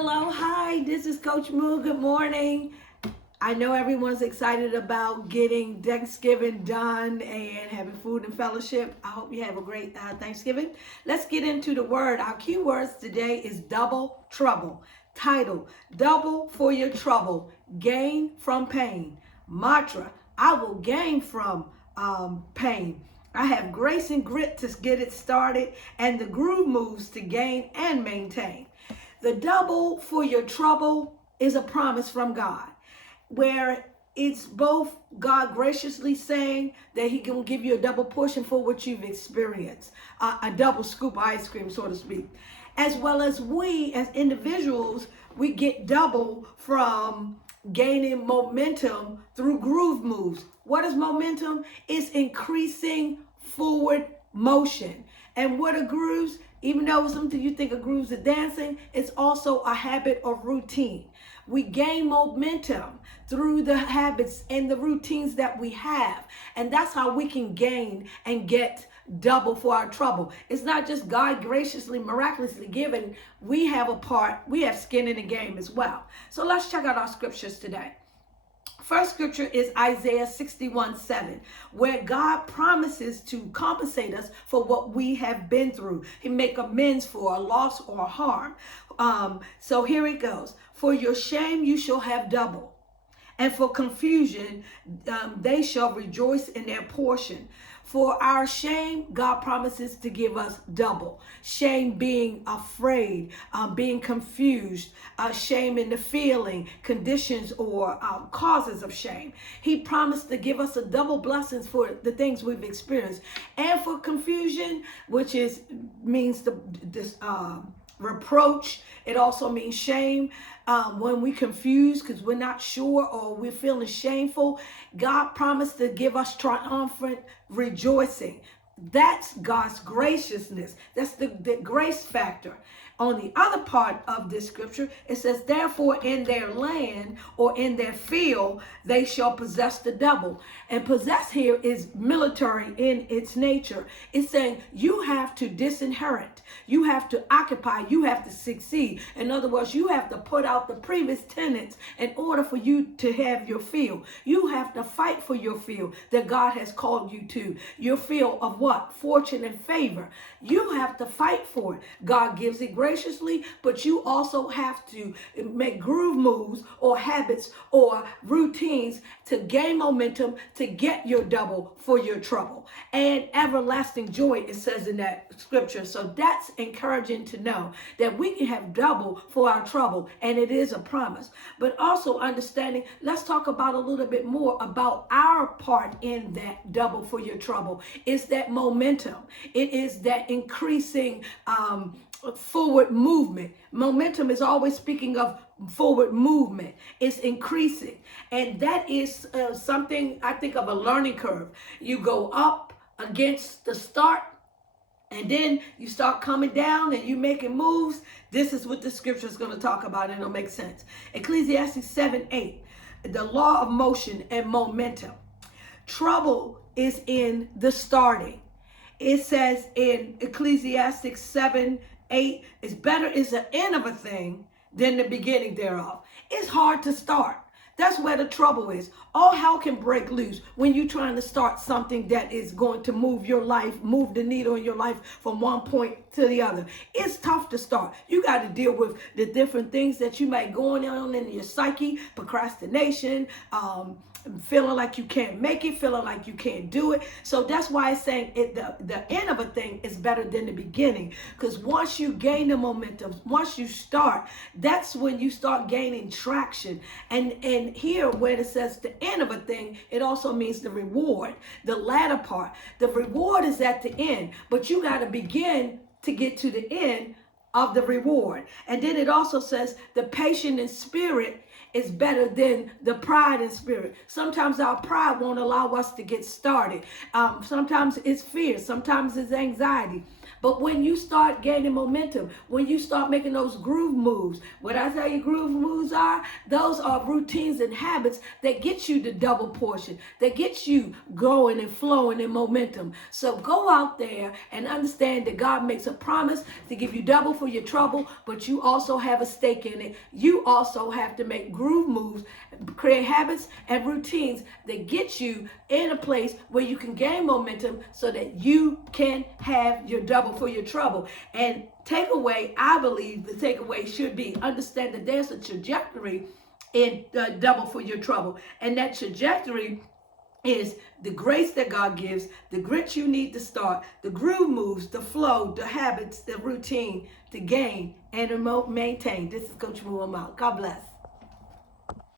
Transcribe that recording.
Hello, hi, this is Coach Moo. Good morning. I know everyone's excited about getting Thanksgiving done and having food and fellowship. I hope you have a great Thanksgiving. Let's get into the word. Our key words today is double trouble. Title, double for your trouble, gain from pain. Mantra, I will gain from pain. I have grace and grit to get it started and the groove moves to gain and maintain. The double for your trouble is a promise from God, where it's both God graciously saying that He can give you a double portion for what you've experienced, a double scoop of ice cream, so to speak, as well as we as individuals, we get double from gaining momentum through groove moves. What is momentum? It's increasing forward motion. And what are grooves? Even though something you think of grooves are dancing, it's also a habit or routine. We gain momentum through the habits and the routines that we have. And that's how we can gain and get double for our trouble. It's not just God graciously, miraculously given. We have a part, we have skin in the game as well. So let's check out our scriptures today. First scripture is Isaiah 61:7, where God promises to compensate us for what we have been through. He make amends for a loss or a harm. So here it goes. For your shame you shall have double, and for confusion they shall rejoice in their portion. For our shame, God promises to give us double. Shame being afraid, being confused, shame in the feeling, conditions or causes of shame. He promised to give us a double blessings for the things we've experienced. And for confusion, which means this reproach. It also means shame. When we confuse because we're not sure or we're feeling shameful, God promised to give us triumphant rejoicing. That's God's graciousness. That's the grace factor. On the other part of this scripture, it says, therefore in their land or in their field, they shall possess the double. And possess here is military in its nature. It's saying you have to disinherit. You have to occupy. You have to succeed. In other words, you have to put out the previous tenants in order for you to have your field. You have to fight for your field that God has called you to. Your field of what? Fortune and favor. You have to fight for it. God gives it graciously, but you also have to make groove moves or habits or routines to gain momentum to get your double for your trouble. And everlasting joy, it says in that scripture. So that's encouraging to know that we can have double for our trouble, and it is a promise. But also understanding, let's talk about a little bit more about our part in that double for your trouble. It's that momentum. It is that increasing forward movement. Momentum is always speaking of forward movement. It's increasing. And that is something I think of a learning curve. You go up against the start, and then you start coming down and you making moves. This is what the scripture is going to talk about, and it'll make sense. Ecclesiastes 7:8, the law of motion and momentum. Trouble is in the starting. It says in Ecclesiastes 7:8, it's better is the end of a thing than the beginning thereof. It's hard to start. That's where the trouble is. All hell can break loose when you're trying to start something that is going to move your life, move the needle in your life from one point to the other. It's tough to start. You got to deal with the different things that you might go on in your psyche, procrastination, feeling like you can't make it, feeling like you can't do it. So that's why it's saying the end of a thing is better than the beginning. Because once you gain the momentum, once you start, that's when you start gaining traction. And here where it says the end of a thing, it also means the reward, the latter part. The reward is at the end, but you got to begin to get to the end of the reward. And then it also says the patient in spirit is better than the pride in spirit. Sometimes our pride won't allow us to get started. Sometimes it's fear. Sometimes it's anxiety. But when you start gaining momentum, when you start making those groove moves, what I tell you groove moves are, those are routines and habits that get you the double portion, that get you going and flowing in momentum. So go out there and understand that God makes a promise to give you double for your trouble, but you also have a stake in it. You also have to make groove moves, create habits and routines that get you in a place where you can gain momentum so that you can have your double for your trouble. And takeaway, I believe the takeaway should be understand that there's a trajectory in double for your trouble. And that trajectory is the grace that God gives, the grit you need to start, the groove moves, the flow, the habits, the routine to gain and to maintain. This is Coach Moo. I'm out. God bless.